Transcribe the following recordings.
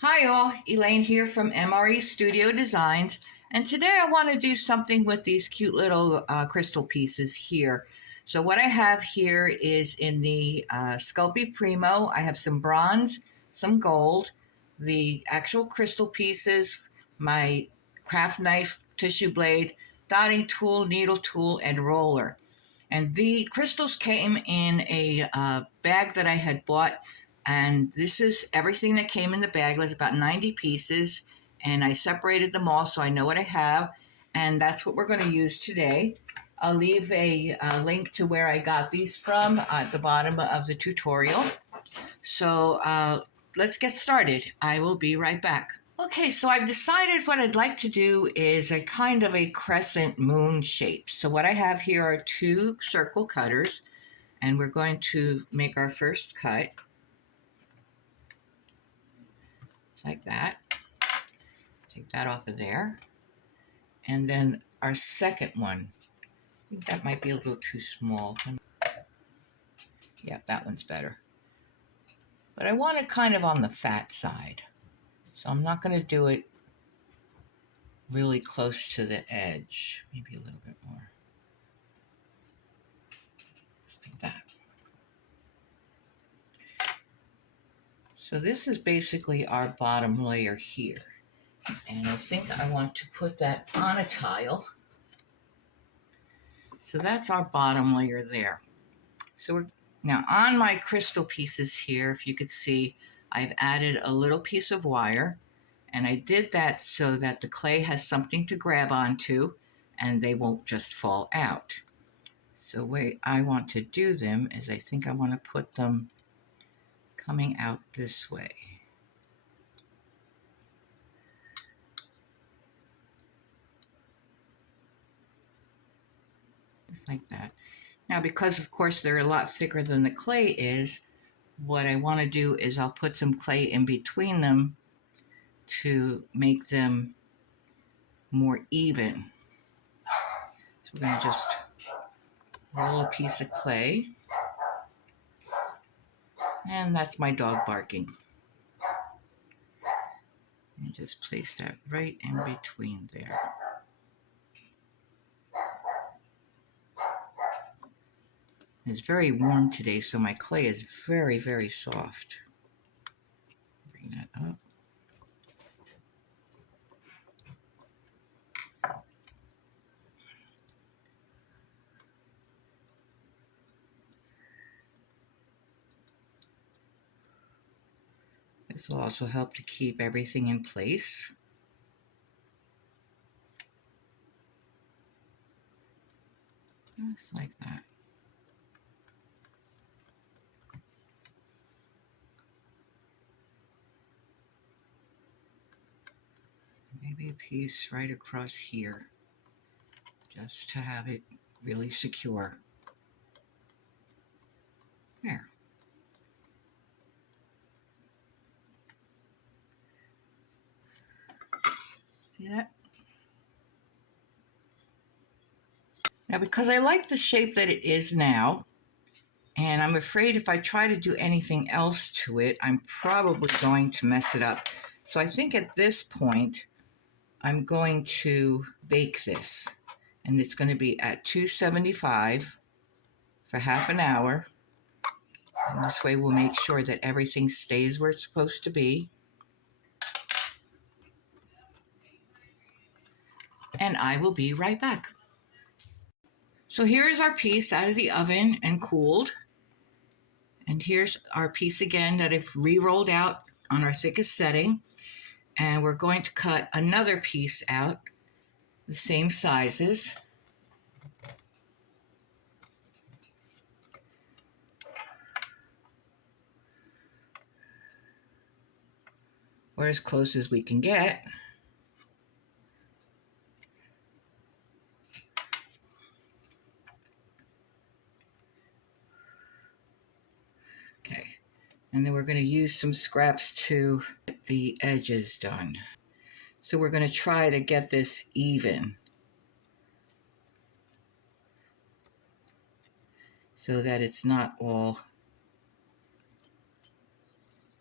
Hi all, Elaine here from MRE Studio Designs, and today I want to do something with these cute little crystal pieces here. So what I have here is in the Sculpey Primo, I have some bronze, some gold, the actual crystal pieces, my craft knife, tissue blade, dotting tool, needle tool, and roller. And the crystals came in a bag that I had bought, and this is everything that came in the bag. It was about 90 pieces, and I separated them all so I know what I have, and that's what we're going to use today. I'll leave a link to where I got these from at the bottom of the tutorial. So let's get started. I will be right back. Okay, so I've decided what I'd like to do is a kind of a crescent moon shape. So what I have here are two circle cutters, and we're going to make our first cut like that. Take that off of there. And then our second one, I think that might be a little too small. Yeah, that one's better. But I want it kind of on the fat side. So I'm not going to do it really close to the edge. Maybe a little bit more. Like that. So this is basically our bottom layer here. And I think I want to put that on a tile. So that's our bottom layer there. So now on my crystal pieces here, if you could see, I've added a little piece of wire. And I did that so that the clay has something to grab onto and they won't just fall out. So the way I want to do them is I think I want to put them coming out this way. Just like that. Now, because of course they're a lot thicker than the clay is, what I want to do is I'll put some clay in between them to make them more even. So we're going to just roll a piece of clay. And that's my dog barking. And just place that right in between there. It's very warm today, so my clay is very, very soft. Bring that up. This will also help to keep everything in place. Just like that. Maybe a piece right across here, just to have it really secure. There. See that? Now, because I like the shape that it is now, and I'm afraid if I try to do anything else to it, I'm probably going to mess it up. So I think at this point, I'm going to bake this. And it's going to be at 275 for half an hour. And this way we'll make sure that everything stays where it's supposed to be. And I will be right back. So here's our piece out of the oven and cooled. And here's our piece again that I've re-rolled out on our thickest setting. And we're going to cut another piece out, the same sizes. Or as close as we can get. Okay, and then we're going to use some scraps to get the edges done. So we're going to try to get this even so that it's not all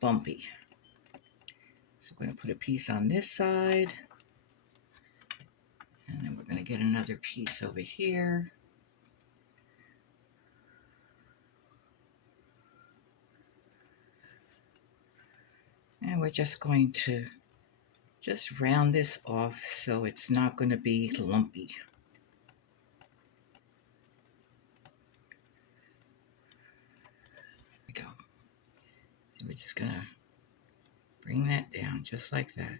bumpy. So we're going to put a piece on this side, and then we're going to get another piece over here. And we're just going to just round this off so it's not going to be lumpy. There we go. So we're just going to bring that down just like that.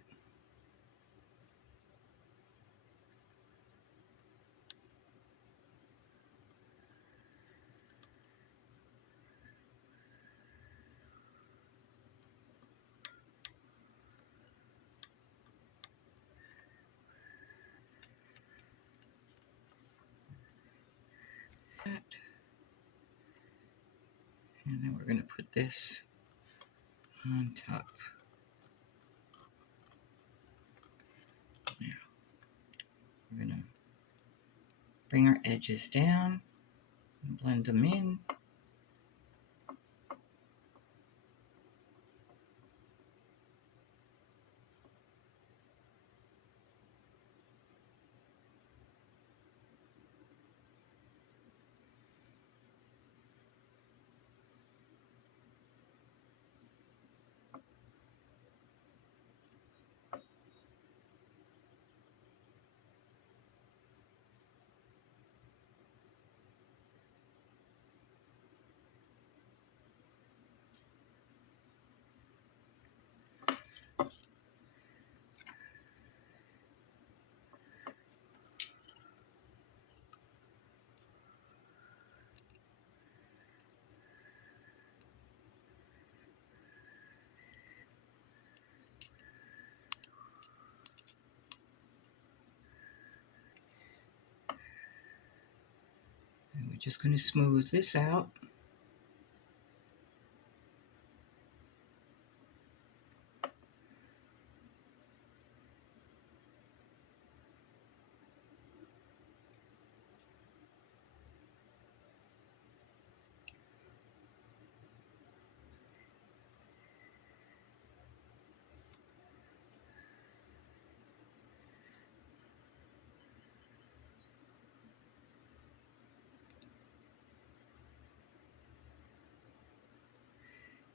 And then we're going to put this on top. Now, we're going to bring our edges down and blend them in. And we're just going to smooth this out.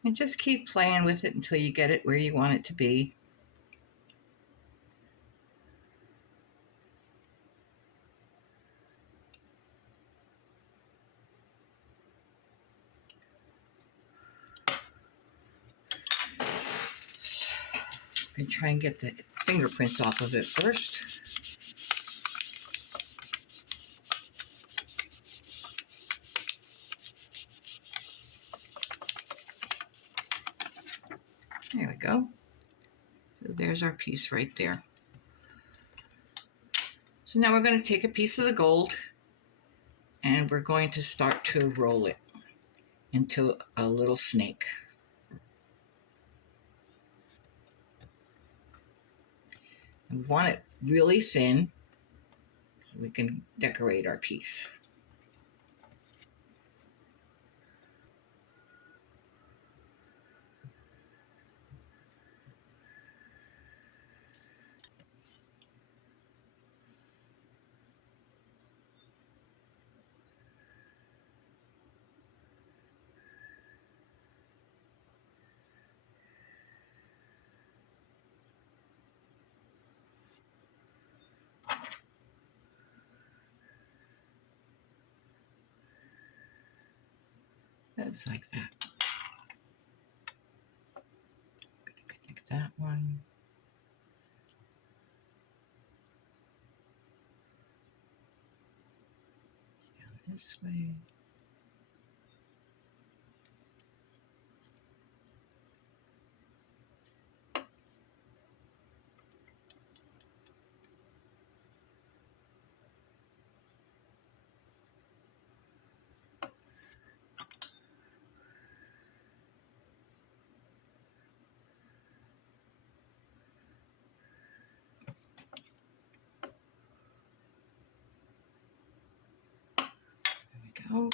And just keep playing with it until you get it where you want it to be. I'm going to try and get the fingerprints off of it first. There we go. So there's our piece right there. So now we're going to take a piece of the gold and we're going to start to roll it into a little snake. We want it really thin so we can decorate our piece. That's like that. I'm going to connect that one. Down this way. There we go.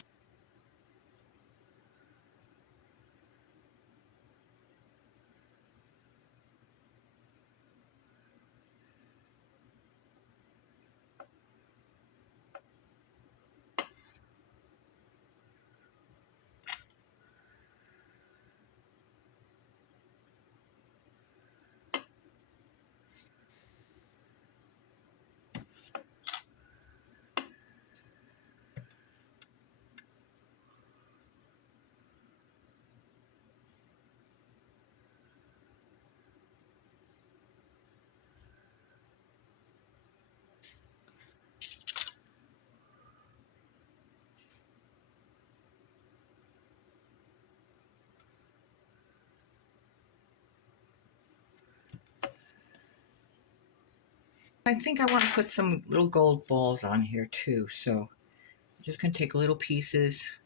I think I want to put some little gold balls on here too. So I'm just going to take little pieces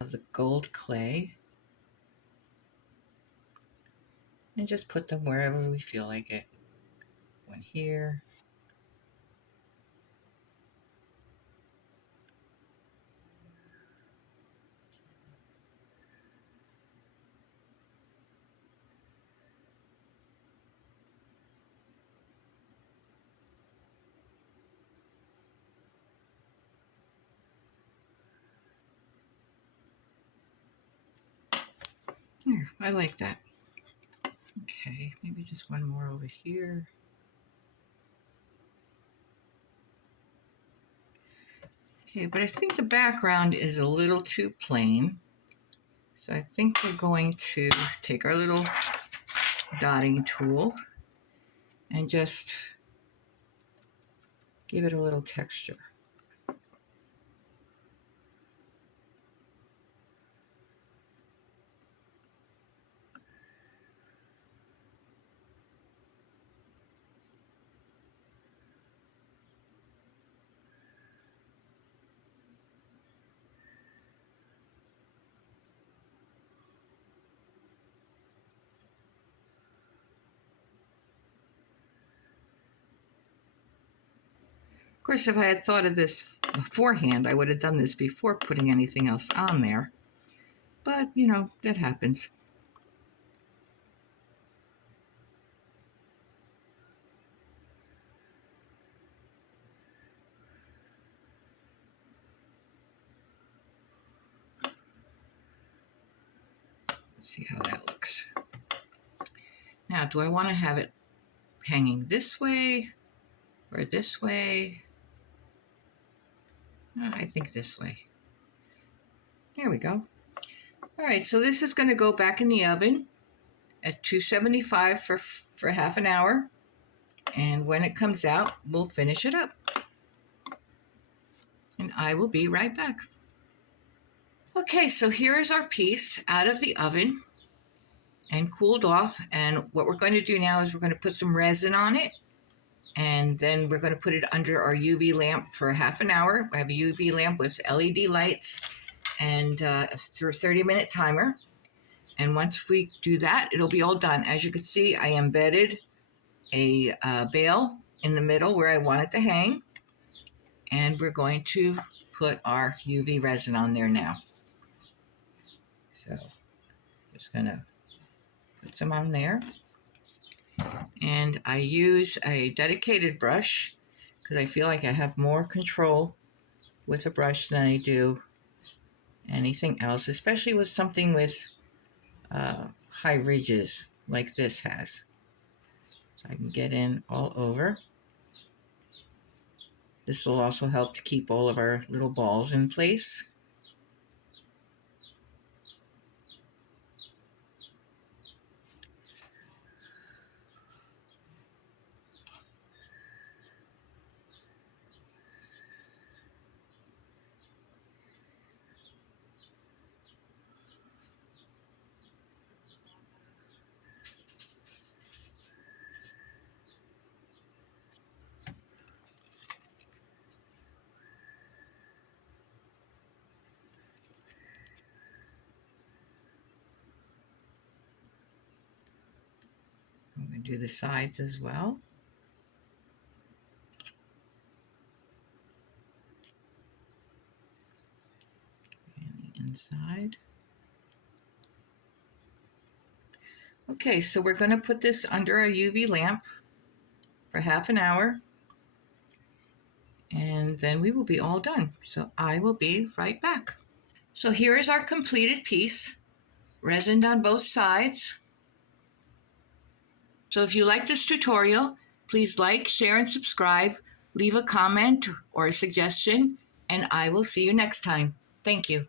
of the gold clay and just put them wherever we feel like it. One here. Here, I like that. Okay, maybe just one more over here. Okay, but I think the background is a little too plain. So I think we're going to take our little dotting tool and just give it a little texture. Of course, if I had thought of this beforehand, I would have done this before putting anything else on there. But, you know, that happens. Let's see how that looks. Now, do I want to have it hanging this way or this way? I think this way. There we go. All right, so this is going to go back in the oven at 275 for half an hour. And when it comes out, we'll finish it up. And I will be right back. Okay, so here is our piece out of the oven and cooled off. And what we're going to do now is we're going to put some resin on it. And then we're going to put it under our UV lamp for half an hour. I have a UV lamp with LED lights and a 30-minute timer. And once we do that, it'll be all done. As you can see, I embedded a bail in the middle where I want it to hang. And we're going to put our UV resin on there now. So just going to put some on there. And I use a dedicated brush because I feel like I have more control with a brush than I do anything else, especially with something with high ridges like this has. So I can get in all over. This will also help to keep all of our little balls in place. I'm going to do the sides as well. And the inside. Okay, so we're going to put this under a UV lamp for half an hour. And then we will be all done. So I will be right back. So here is our completed piece, resined on both sides. So if you like this tutorial, please like, share, and subscribe. Leave a comment or a suggestion, and I will see you next time. Thank you.